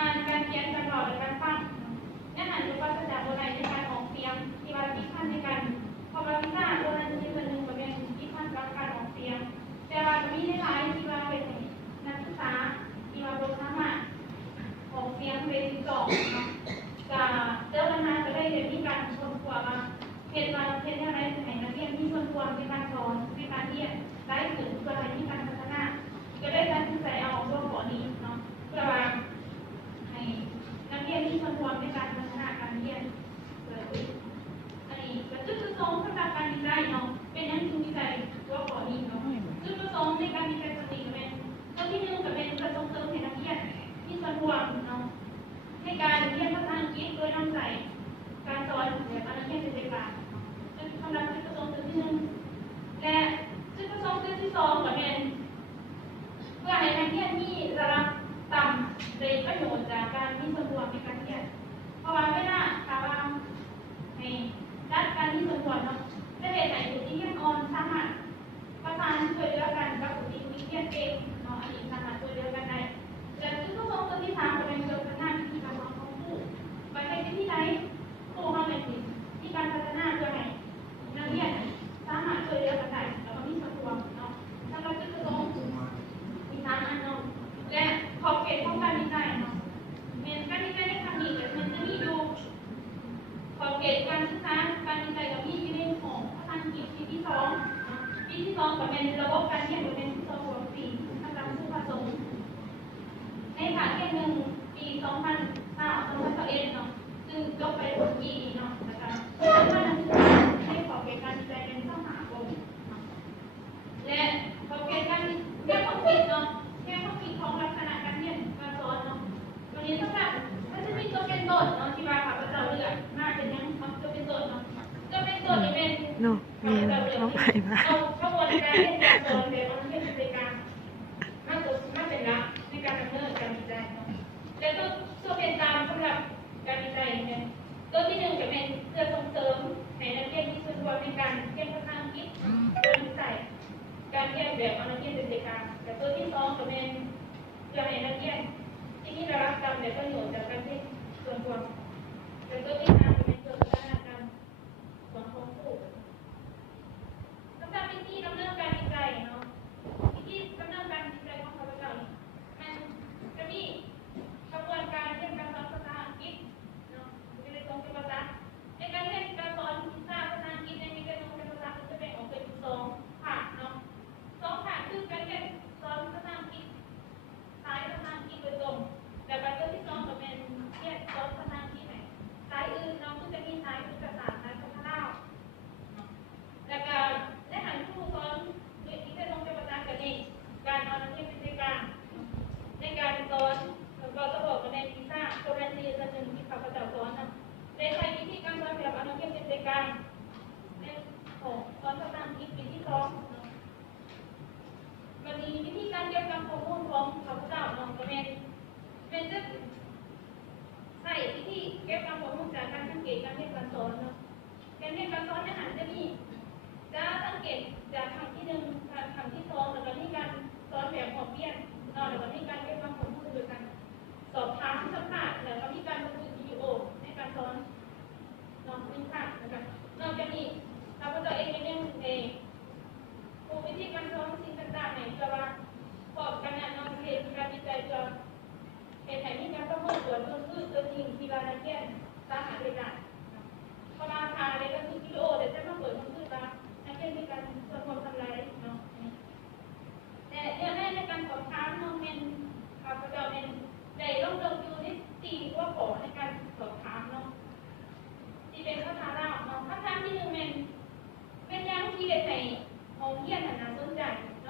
อ่านการเขียนการบอกและการฟังเนื้อหาหรือว่าจะจากโบราณในการออกเสียงที่ว่าที่ขั้นในการพอมาพิจารณาโบราณที่เป็นหนึ่งกับเป็นที่ขั้นกับการออกเสียงแต่ว่ามีในหลายที่ว่าเป็นนักศึกษาที่ว่าโบราณมาออกเสียงเป็นสองจะเจอปัญหาจะได้เรียนที่การคนกลัวมาเหตุการณ์เช่นอะไรสมัยนักเรียนที่คนกลัวในการสอนในการเรียนได้ถึงตัวอะไรที่การพัฒนาก็ได้การศึกษาเอาตัวก่อนนี้เนาะเพื่อว่าให้นักเรียนที่คนกลัวในการพัฒนาการเรียนอันนี้ก็จุดประสงค์สำหรับการวิจัยเนาะเป็นยังจุดวิจัยตัวก่อนนี้เนาะจุดประสงค์ในการวิจัยตัวนี้ก็เป็นตัวที่หนึ่งก็เป็นประสงค์เสริมให้นักเรียนที่คนกลัวเนาะในการเรียนภาษาอังกฤษโดยนำใส่การสอนแบบนักเรียนเป็นกลางสำหรับจุดประสงค์ที่หนึ่งและจุดประสงค์ที่สองก็เป็นเพื่อให้นักเรียนมีระดับต่ำได้ประโยชน์จากการมีส่วนรวมในการเรียนเพราะว่าไม่น่าค่ะว่าในด้านการมีส่วนรวมเนาะจะเห็นในบุคลิกอ่อนสามารถประสานช่วยเหลือกันกับบุคลิกเรียนเองเนาะอันนี้สามารถช่วยเหลือกันได้และจุดประสงค์ที่สามก็เป็นการพัฒนาวิธีการสอนของครูไปในที่ไหนครูเขาเป็นที่การพัฒนาตัวไหนนักเรียนสามารถช่วยเหลือกันได้แล้วก็มีส่วนรวมเนาะสำหรับจุดประสงค์มีสามอันเนาะและขอบเขตของการวิจัยเนาะเรียนการวิจัยในครั้งนี้มันจะมีอยู่ขอบเขตการศึกษาการวิจัยกับมีอยู่ในของภาษาอังกฤษปีที่สองปีที่สองก็เป็นระบบการเรียนก็เป็นที่สองของปีสำหรับผู้ผสมในฐานเรียนหนึ่งปี2021เนาะซึ่งจบไปบนปีนี้เนาะนะคะให้ขอบเขตการวิจัยเป็นข้อหาบนและขอบเขตการเรียนของปีเนาะแค่ข้อปีของลักษณะการเรียนการสอนเนาะวันนี้สำหรับมันจะมีตัวเป็นต้นเนาะที่ว่าข้าพเจ้าเลือกมาเป็นยังตัวเป็นต้นเนาะตัวเป็นต้นนี่เป็นข้าพเจ้าเลือกเอาข้อมูลการเรียนการสอนแบบเรียนเป็นการมาเป็นหลักในการดำเนินการวิจัยเนาะและตัวเป็นตามสำหรับการวิจัยเนี่ยตัวที่หนึ่งจะเป็นเพื่อส่งเสริมให้นักเรียนมีส่วนร่วมในการเรียนภาษาอังกฤษโดยใส่การเรียนแบบนักเรียนเป็นการแต่ตัวที่สองจะเป็นเพื่อให้นักเรียนที่มีระดับการแบบประโยชน์จากการเรียนส่วนรวมแต่ตัวที่สามจะเป็นเพื่อพัฒนาการสอนของครูสำหรับวิธีดำเนินการวิจัยเนาะวิธีดำเนินการวิจัยของข้าพเจ้ามันจะมีกระบวนการเรียนการสอนภาษาอังกฤษเนาะจะเป็น2ภาษาในการเรียนการสอนภาษาอังกฤษในมีการสอนภาษาจะแบ่งออกเป็น2ภาคเนาะ2ภาคคือการเรียนสอนภาษาอังกฤษสายภาษาอังกฤษโดยตรงแต่การเรียนที่2ก็เป็นเรียนสอนภาษาอังกฤษไหนสายอื่นเนาะก็จะมีสายภาษาสายภาษาลาวแล้วก็ในหันครูสอนโดยที่จะลงเป็นภาษากันเองการเอานักเรียนเป็นกลางในการสอนเราจะบอกกันในทีซ่าโคเรนซีจะหนึ่งที่ข้าพเจ้าสอนนะในใช้วิธีการสอนแบบอนุเกณฑ์เป็นการในของสอนภาษาอังกฤษปีที่2มันมีวิธีการเก็บข้อมูลของข้าพเจ้าน้องก็เป็นจะใช้วิธีเก็บข้อมูลจากการสังเกตการเรียนการสอนเนาะการเรียนการสอนในหันจะมีจะสังเกตจากครั้งที่1ครั้งที่2แล้วก็มีการสอนแบบหอบเบี้ยนแล้วก็มีการเก็บข้อมูลโดยการสอบถามสัมภาษณ์แล้วก็มีการบันทึกวิดีโอในการสอนน้อง1 ครั้งนะคะนอกจากนี้ข้าพเจ้าเองยังครูวิธีการสอนสิ่งต่างๆในจะว่าพร้อมกันเนี่ยน้องเรียนการวิจัยจะเห็นให้มีการประเมินตัวจริงที่ว่านักเรียนสามารถเรียนได้พอมาถ่ายในการวิดีโอเดี๋ยวจะมาเปิดมันคือว่านักเรียนมีการส่วนความทำลายเนาะแต่อย่างแรกในการสอบถามน้องเรียนข้าพเจ้าเรียนได้ลงอยู่ใน4หัวข้อในการสอบถามเนาะที่เป็นคำถามเราเนาะคำถามที่1เป็นยังที่เด็กในห้องเรียนน่าสนใจเน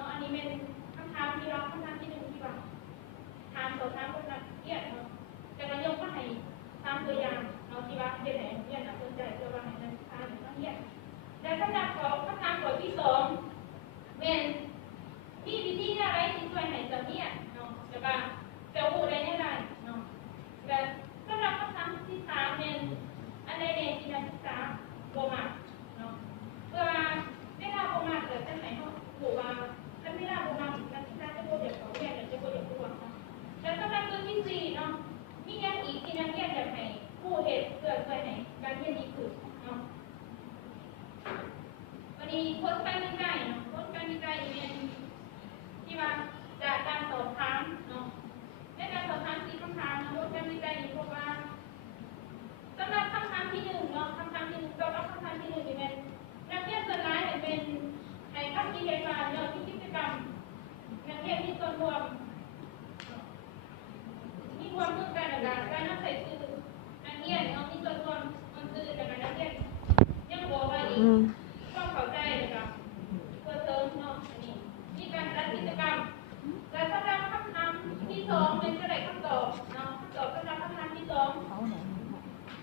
าะ สองเป็นก็ได้คำตอบเนาะคำตอบสำหรับคำถามที่สอง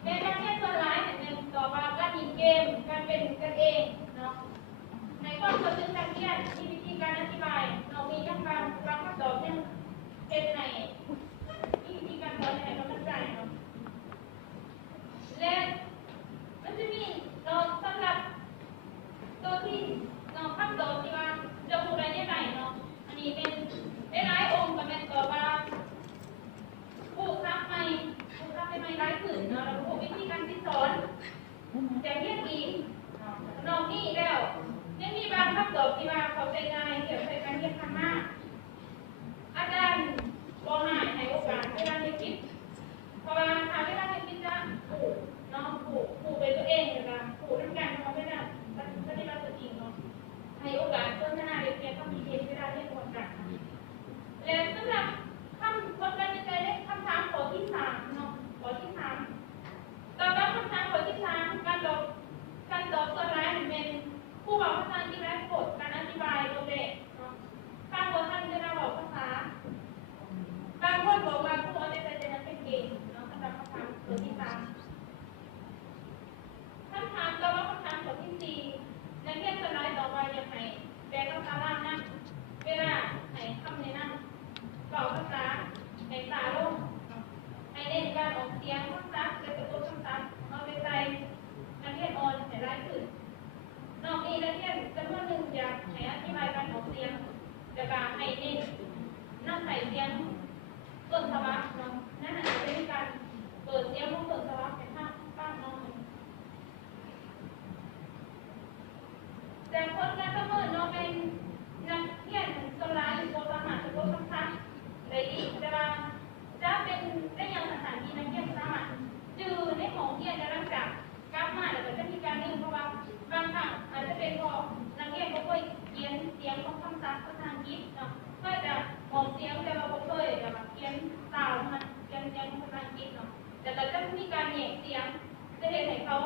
แม่นักเรียนส่วนร้ายเนี่ยตอบว่าการยิงเกมการเป็นกันเองเนาะในข้อความซึ่งการเรียนมีวิธีการอธิบายเรามีทั้งบางคำตอบเนี่ยเป็นในมีวิธีการสอนในกำลังใจเนาะและมันจะมีเราสำหรับตัวที่เราคำตอบที่ว่าจะพูดอะไรได้ไหนเนาะอันนี้เป็นหลายองค์ก็เป็นตอบว่าผู้ทักไม่ร้ายขืนเนาะแล้วผู้วิธีการที่สอนแต่เรียกอีกนอกนี้แล้วยังมีบางคำตอบที่ว่าเขาใจง่ายเกี่ยวกับการเรียนธรรมะอาจารย์บอกให้โอกาสเวลาเรียนคิดเพราะว่าหาเวลาเรียนคิดจะผูกเนาะผูกไปตัวเองเลยนะผูกน้ำกันเขาไม่ได้ปฏิบัติจริงเนาะให้โอกาสเพิ่มขนาดเรียนต้องมีเวลาเรียนก่อนกันและสำหรับคำคนการใจได้คำถามข้อที่สามเนาะข้อที่สามต่อไปคำถามข้อที่สามการตอบส่วนร้ายเป็นผู้บอกภาษาที่แรกกดการอธิบายตัวเด็กเนาะบางคนท่านจะบอกภาษาบางคนบอกว่าผู้เอาใจจะนั้นเป็นเก่งเนาะสำหรับคำถามข้อที่สามคำถามต่อมาคำถามข้อที่สี่นักเรียนส่วนร้ายต่อไปยังไงแปลคำถามล่างนั่งเวลาไหนคำในนั่งบอกภาษาในตาลงให้เน้นการออกเสียงภาษาและกระตุ้นภาษาเอาไปใจนักเรียนอ่อนให้ร้ายขึ้นนอกนี้นักเรียนจำนวนหนึ่งอยากให้อธิบายการออกเสียงจะการให้เน้นนั่งใส่เสียงต้นฉบับเนาะนั่นอาจจะเป็นการเปิดเสียงของต้นฉบับเป็นภาพป้าน้องแต่คนการประเมินเราเป็นนักเรียนสลายหรือโบราณจะโบราณทัศน์เลยอีกแต่ว่าจะเป็นได้ยังสถานที่นักเรียนสามารถจือในของเรียนในรักษากลับมาแล้วก็จะมีการดึงเพราะว่าบางครั้งอาจจะเป็นเพราะนักเรียนเขาเคยเขียนเสียงของคำศัพท์ภาษาอังกฤษเนาะก็จะออกเสียงแต่เราเคยแบบเขียนตามมันเขียนของภาษาอังกฤษเนาะแต่เราจะมีการแยกเสียงจะเห็นให้เขา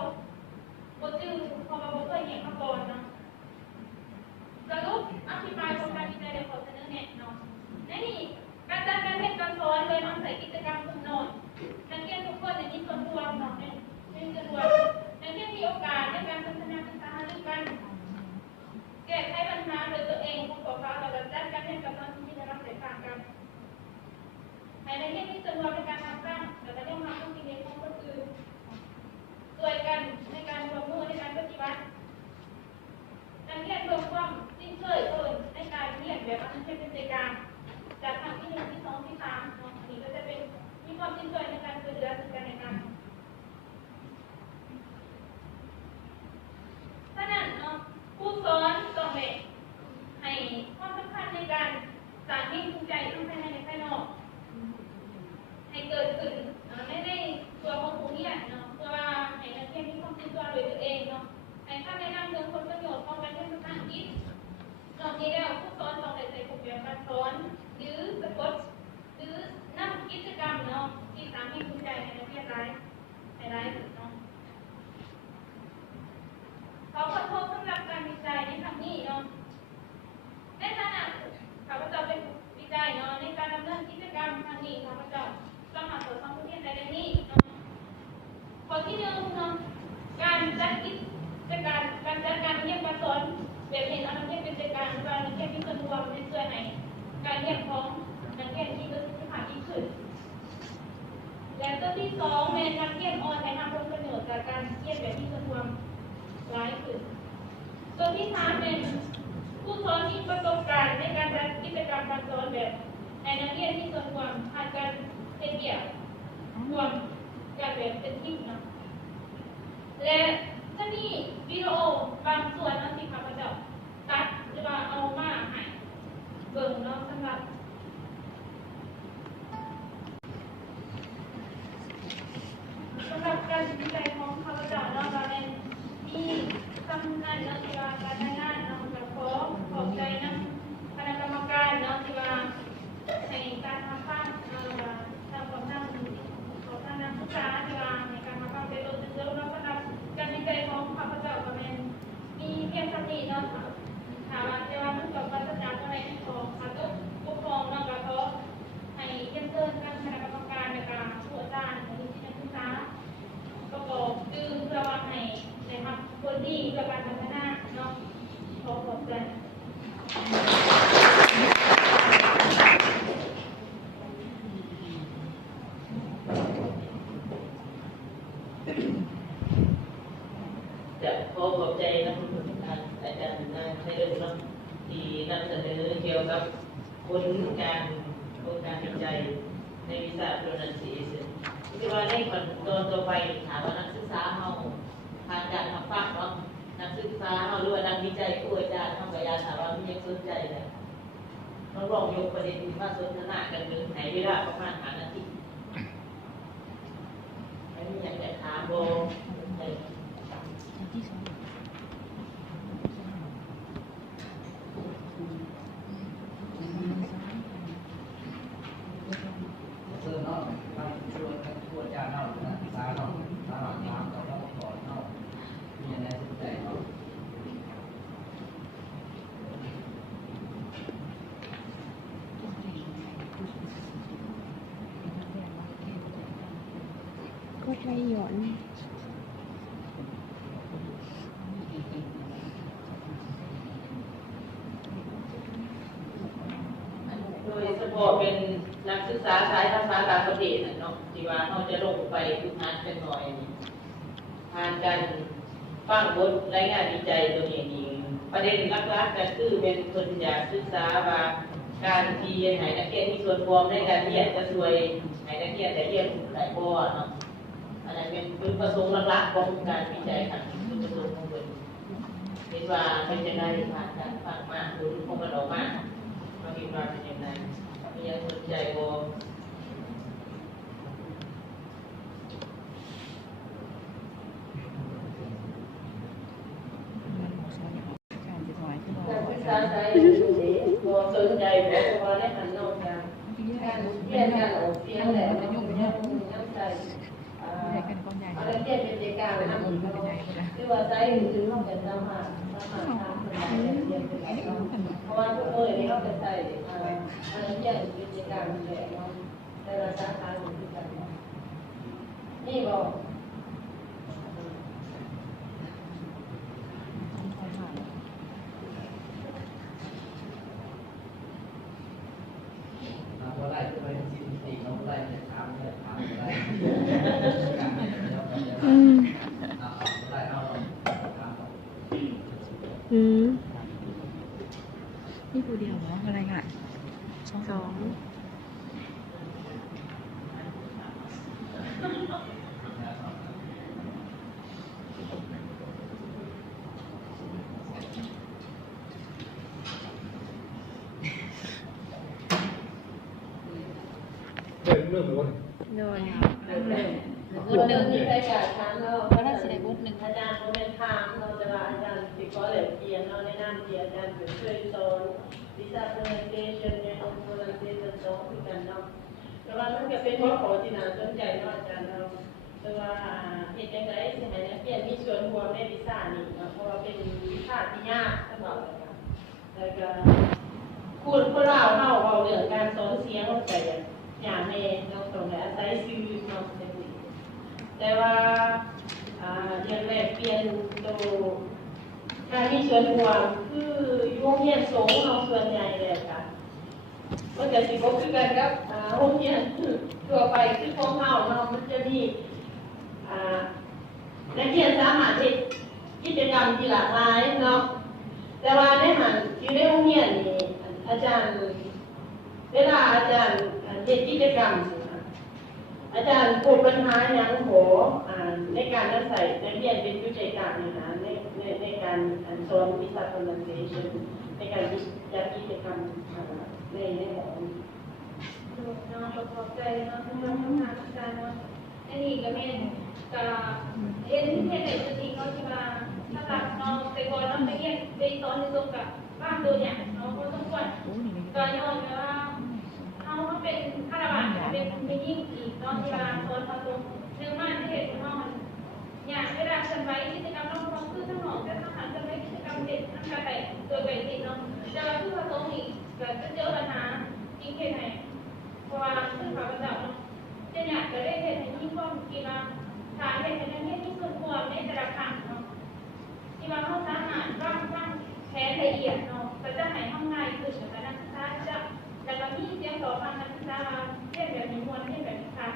บทจือพอเราเคยแยกมาก่อนเนาะสรุปอธิบายโครงการวิจัยในข้อเสนอแนะเนาะและนี่การจัดการเรียนการสอนโดยนำใส่กิจกรรมกลุ่มโน้ตนักเรียนทุกคนมีส่วนร่วมเนาะเป็นส่วนร่วมนักเรียนมีโอกาสในการพัฒนาศึกษาด้วยกันแก้ไขปัญหาโดยตัวเองผู้ปกครองและจัดการเรียนการสอนที่ได้รับแตกต่างกันให้นักเรียนมีส่วนร่วมในการทำสร้างและการเรียนรู้ความคิดเห็นของคนอื่นช่วยกันในการร่วมมือในการปฏิบัตินักเรียนรวมความสิ้นเชิญในการเรียนแบบอันเป็นใจกลางจากครั้งที่หนึ่งที่สองที่สามอันนี้ก็จะเป็นมีความสิ้นเชิญในการช่วยเหลือซึ่งกันและกันฉะนั้นผู้สอนต้องให้ความสำคัญในการสร้างให้ภูมิใจทั้งภายในและภายนอกให้เกิดขึ้นในตัวของผู้เรียนเพื่อว่าให้นักเรียนมีความสิ้นเชิญโดยตัวเองให้คำแนะนำเรื่องผลประโยชน์ของการเรียนภาษาอังกฤษนอกจากนี้แล้วผู้สอนต้องใส่ผมแบบการสอนหรือสะกดหรือนำกิจกรรมที่สร้างให้ภูมิใจในนักเรียนหลายสุดขอขอโทษสำหรับการวิจัยในครั้งนี้ในฐานะข้าพเจ้าเป็นวิจัยในการดำเนินกิจกรรมครั้งนี้ข้าพเจ้าต้องหาตัวของผู้เรียนในเรื่องนี้ข้อที่หนึ่งการจัดกิจการการจัดการเรียนการสอนแบบเห็นนักเรียนเป็นการการนักเรียนมีส่วนร่วมในส่วนไหนการเรียนของนักเรียนที่ประสิทธิภาพยิ่งขึ้นและตัวที่สองเป็นนักเรียนออนในทางผลประโยชน์จากการเรียนแบบมีส่วนร่วมหลายขึ้นตัวที่สามเป็นผู้สอนมีประสบการณ์ในการจัดกิจกรรมการสอนแบบในนักเรียนมีส่วนร่วมผ่านการเรียนเดี่ยวรวมการแบบเป็นทีมและจะมีวิดีโอบางส่วนที่ข้าพเจ้าตัดหรือว่าเอามาให้เบิ่งสำหรับการวิจัยของข้าพเจ้าเราได้มีทำงานที่ว่าการทำงานกับขอบใจคณะกรรมการที่ว่าในการทำฟังทำของทางนักศึกษาที่ว่าในการทำฟังเป็นตัวเลือกสำหรับการวิจัยของข้าพเจ้าก็มีเพียงเท่านี้ถามว่าจะว่ามันจบการศึกษาอะไรที่ของข้าพเจ้าปกครองก็ขอให้ นำเสนอเกี่ยวกับผลการวิจัยในวิชา pronunciation คือว่าในตอนต่อไปถามว่านักศึกษาเฮาผ่านการทำฟังเนาะนักศึกษาเฮาหรือว่านักวิจัยผู้อาจารย์เฮาก็อยากถามว่ามียังสนใจเลยเราลองยกประเด็นว่าสนทนากันนึงไหนเวลาประมาณ5 นาทีให้มีอยากจะถามบ่ก็ใช้หยอนโดยเฉพาะเป็นนักศึกษาสายภาษาต่างประเทศเนาะที่ว่าเขาจะลงไปฝึกงานกันหน่อยผ่านการฟังบทรายงานวิจัยตัวนี้นี่ประเด็นหลักๆก็คือเป็นคนอยากศึกษาว่าการที่ให้นักเรียนมีส่วนร่วมในการเรียนจะช่วยให้นักเรียนได้เรียนรู้หลายบ่เนาะอันนั้นเป็นจุดประสงค์หลักๆของการวิจัยครั้งนี้จุดประสงค์ของเพิ่นคิดว่าเป็นจังได๋ผ่านการฟังมาผลของมันออกมาเราคิดว่าเป็นจังได๋มียังสนใจบ่การศึกษาสายบ่สนใจบ่เพราะว่าได้หันนอกจากการเรียนการออกเสียงแล้วมันยังใจอะไรเรียนเป็นเด็กการนะคือว่าใจถึงห้องเป็นสามารถทำได้เรียนเป็นไรเนาะเพราะว่าทุกมื้อนี้เขาเป็นใจอะไรเรียนเป็นเด็กการแหละเนาะแต่ละสาขาเหมือนกันนี่บ่นี่ผู้เดียวเหรออะไรอ่ะสองเดินเรื่องหรือว่าโดนบทหนึ่งมีใครอยากถามเราก็น่าจะได้บทหนึ่งอาจารย์โมเมนต์ถามเราจะว่าอาจารย์ติดข้อเหลวเกียนเราแนะนำที่อาจารย์เป็นช่วยสอนวิชา presentation เนี่ย presentation สอนคือกันเนาะแต่ว่ามันก็เป็นข้อขอที่น่าสนใจเนาะอาจารย์เราแต่ว่าเหตุยังไงสิให้นักเรียนมีส่วนร่วมในวิชานี้เนาะเพราะว่าเป็นวิชาที่ยากสำหรับแล้วก็คุณพวกเราเรื่องการสอนเสียงลงไปอย่างในเราต้องอาศัยชีวิตเนาะแต่ว่าอย่างแรกเปลี่ยนตัวการมีส่วนร่วมคือโรงเรียนสงฆ์เราส่วนใหญ่เลยค่ะมันจะสิบคือกันกับโรงเรียนทั่วไปคือของเราเนาะมันจะมีนักเรียนสามารถทำกิจกรรมที่หลากหลายเนาะแต่ว่าในหันอยู่ในโรงเรียนนี่อาจารย์เวลาอาจารย์เฮ็ดกิจกรรมอาจารย์พูดปัญหาอย่างโหในการใส่นักเรียนเป็นผู้ใจกลางนะในการสอนวิชา pronunciation ในการจัดกิจกรรมในหอน้องประกอบใจน้องทำงานอาจารย์เนาะอันนี้ก็เป็นเรียนที่ไหนจะจริงก็ที่ว่าถ้าแบบน้องแต่ก่อนน้องไปเรียนไปสอนในตรงกับบ้านตัวอย่างน้องก็ต้องควรก็ย้อนว่าเขาเป็นข้าราชการเป็นยิ่งอีกตอนที่ว่าตอนประตูเรื่องมากที่เห็นน้องอย่างเวลาฉันไว้กิจกรรมน้องคือทั้งหมดจะต้องหันจะไม่กิจกรรมเด็กนั่งกระแตตัวเป็นติดเนาะแต่ว่าคือประตูนี้ก็จะเจอปัญหาจริงแค่ไหนเพราะว่าคือเขาประจับจะอยากจะได้เห็นยิ่งก็กีฬาฐานเห็นในนี้ที่ส่วนรวมในแต่ละครั้งเนาะที่ว่าเขาสามารถร่างแผนละเอียดเนาะก็จะให้ห้องง่ายขึ้นกับนักศึกษาจะแต่ก็มีเสียงต่อมานักศึกษาเช่นแบบนี้มวลเช่นแบบนี้ค่ะ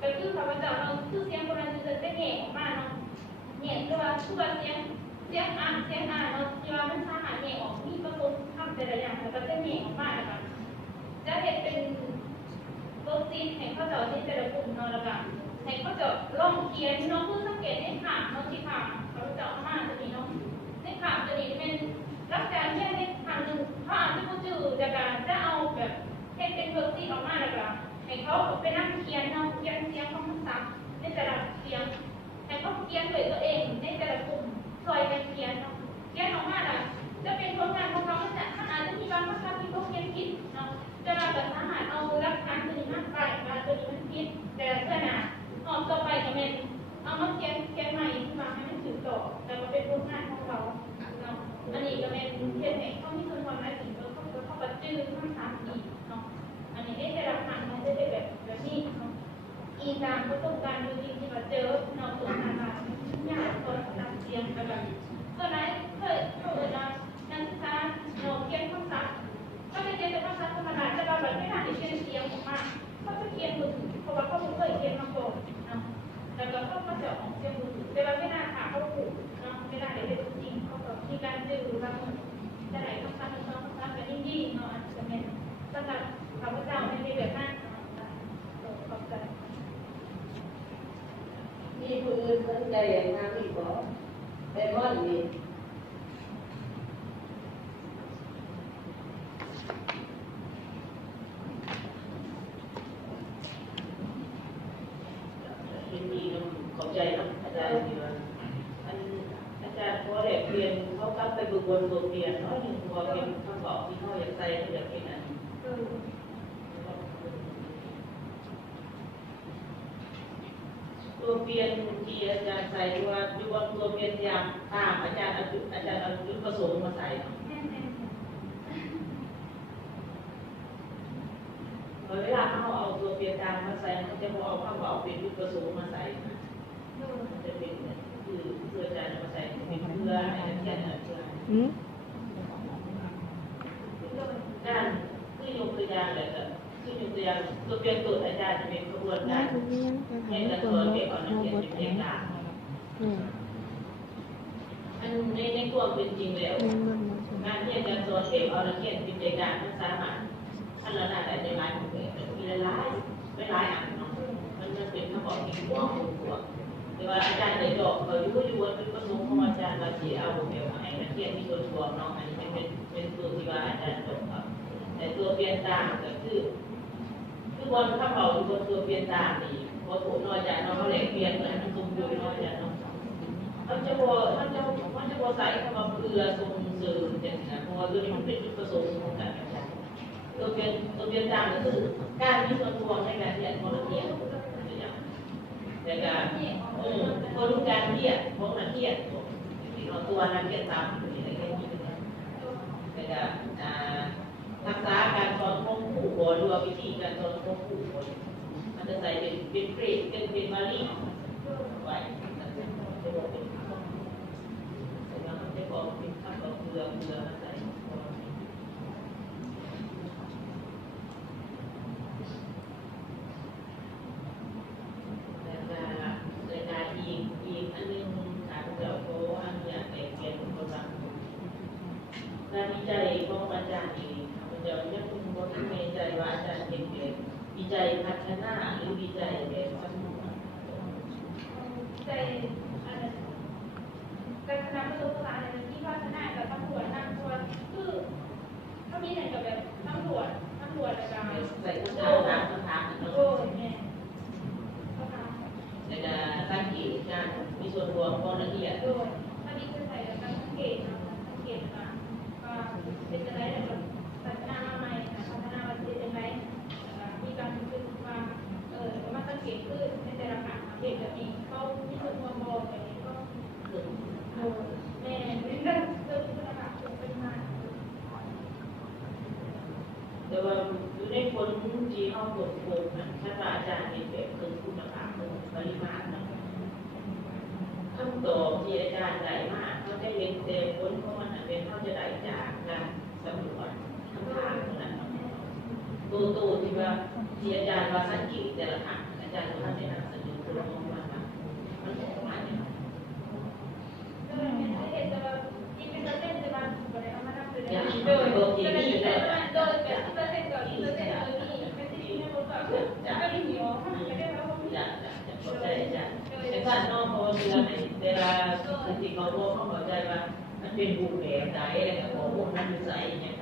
ก็คือข้าพเจ้าเราคือเสียงคนนั้นจะได้แง่ออกมาเนาะแง่คือว่าเสียงอ่านเนาะที่ว่ามันสามารถแง่ออกมีประสบค ำแต่ละอย่างแล้วก็จะมีออกมาแล้วก็จะเห็นเป็นเวิร์กซีทให้เขาเจาะที่แต่ละกลุ่มเนาะแล้วก็ให้เขาเจาะลงเขียนน้องเพื่อสังเกตในข่าวน้องที่ข่าวเขาเจาะมาจะมีน้องในข่าวจะมีเป็นรับการแค่ในข่าวหนึ่งเขาอาจจะพูดจืดจากการจะเอาแบบให้เป็นเวิร์กซีทออกมาแล้วก็ให้เขาไปนั่งเขียนเนาะเขียนเสียงของภาษาในแต่ละเสียงให้เขาเขียนด้วยตัวเองในแต่ละกลุ่มซอยกันเขียนเนาะเขียนออกมาแล้วจะเป็นผลงานของเขามันอาจจะมีบางภาษาที่เขาเขียนผิดเนาะจะมาแบบสามารถเอาหลักฐานตัวนี้มาใส่มาตัวนี้มันผิดแต่เพื่อนอ่ะออกต่อไปก็เป็นเอามาเขียนใหม่ขึ้นมาให้มันถือต่อแต่มาเป็นผลงานของเราเนาะอันนี้ก็เป็นเขียนเองเขามีส่วนความหมายถึงเขาปัจจุบันภาษาอีกเนาะอันนี้ได้แต่ละครั้งมันจะเป็นแบบนี้เนาะอีตามประสบการณ์จริงที่เราเจอเนาะตัวงานยากตัวทำเสียงแบบตัวไหนเคยนักศึกษาเราเขียนภาษาก็จะเขียนเป็นภาษาธรรมดาแต่เราแบบไม่นานที่เขียนเสียงออกมาเขาจะเขียนมือถือเพราะว่าเขาไม่เคยเขียนมาก่อนเนาะแล้วก็เขาก็จะออกเสียงมือถือแต่ว่าไม่นานค่ะเขาถูกเนาะไม่ได้เลยจริงเขาก็มีการดื้อบางแต่ไหนภาษาภาษาภาษาเป็นยิ่งเนาะอาจจะเป็นสำหรับข้าพเจ้าในแบบนั้นขอบใจ มีผู้อื่นสนใจอย่างงานอีกบ่แต่ว่ามียินดีขอบใจนะอาจารย์ที่ว่าอาจารย์พอได้เรียนเขากลับไปบึกบนบทเรียนเขายังพอเป็นคำบอกที่เขาอยากใส่เขาอยากเป็นอันตัวเปลี่ยนที่อาจารย์ใส่ว่าอยู่บนตัวเปลี่ยนยามตามอาจารย์เอาจุดผสมมาใส่เวลาเขาเอาตัวเปลี่ยนตามมาใส่เขาจะเอาคำบอกเป็นจุดผสมมาใส่มันจะเป็นคือเพื่ออาจารย์มาใส่เป็นเพื่อให้นักเรียนเชื่อการคือยกตัวอย่างเลยก็คือยกตัวอย่างตัวเปลี่ยนตัวอาจารย์จะเป็นกระบวนการในการตัวเก็บเอานักเรียนเป็นเอกลักษณ์อันในความเป็นจริงแล้วการที่อาจารย์สอนเก็บเอานักเรียนเป็นเอกลักษณ์มันสามารถท่านเราได้ในหลายของเองมีหลายอันเนาะมันเป็นคำบอกที่กว้างกว่าแต่ว่าอาจารย์ได้บอกเขาอยู่ว่าเป็นประสงค์ของอาจารย์เราที่เอาแบบให้นักเรียนมีส่วนร่วมเนาะอันนี้เป็นตัวที่ว่าอาจารย์บอกครับแต่ตัวเปลี่ยนตามก็คือบนคำบอกอยู่บนตัวเปลี่ยนตามนี่พอถูกน้อยอาจารย์เนาะเขาเลยเปลี่ยนเหมือนมันสมบูรณ์น้อยอาจารย์เนาะมันจะใส่คำว่าเพื่อส่งเสริมอย่างนี้เพราะว่าตัวนี้มันเป็นจุดประสงค์ของการอาจารย์ตัวเปลี่ยนตามก็คือการมีส่วนร่วมในการเรียนของนักเรียนแต่การคนการเรียนของนักเรียนตัวนักเรียนตามอะไรแค่นี้แต่การรักษาการสอนของผู้บริหรือวิธีการสอนของผู้บริมันจะใส่เป็นเกรดเป็นมาลีไว้จะบอกเป็นแต่ว่ามันจะบอกเป็นคำบอกเรือมาใส่อีกอันนึงถามเจ้าโตอันอยากแต่เรียนคนละงานวิจัยของอาจารย์เองมันจะยังคงบนในใจว่าอาจารย์เป็นวิจัยพัฒนาหรือวิจัยแบบพัฒนาใจการนำประสบการณ์ในที่พัฒนากับตำรวจนั่งตัวคือเขามีไหนกับแบบตำรวจอะไรใส่คำถามโอ้ยเนี่ยในการสังเกตการมีส่วนรวมของนักเรียนถ้ามีคนใส่การสังเกตมาเป็นอะไรแบบพัฒนาใหม่พัฒนาเป็นยังไงมีการฝึกมามาสังเกตขึ้นในแต่ละครั้งเด็กแบบนี้เขามีส่วนรวมบอกแบบนี้ก็แม่เป็นเรื่องระดับเป็นมาแต่ว่าอยู่ในคนที่เข้าบทโกงนะท่านอาจารย์เห็นแบบคือคุณภาพปริมาณนะคำตอบที่อาจารย์ได้มากเขาจะเห็นแต่ผลของมันเป็นเขาจะได้จากการสำรวจคำถามนั้นตัวที่ว่าที่อาจารย์ว่าสังเกตแต่ละครั้งอาจารย์ท่านได้นำเสนอตัวของมันมันประมาณนี้ก็เป็นเห็นแต่ว่าที่เป็นเส้นแต่บางคนเอามาทำเป็น อย่าง โดย โอเค จะเป็น นี่ โด ได้ ยโดยเป็นเปอร์เซ็นต์ต่อที่เปอร์เซ็นต์โดยที่เป็นที่ในบทบาทจะไม่ได้มีอ๋อไม่ได้แล้ว จะเข้าใจจะแต่ท่านน้องพอเวลาจริงๆเขาเข้าใจว่ามันเป็นบุญแบบไหนอะไรกับของพวกนั้นใส่เนี่ย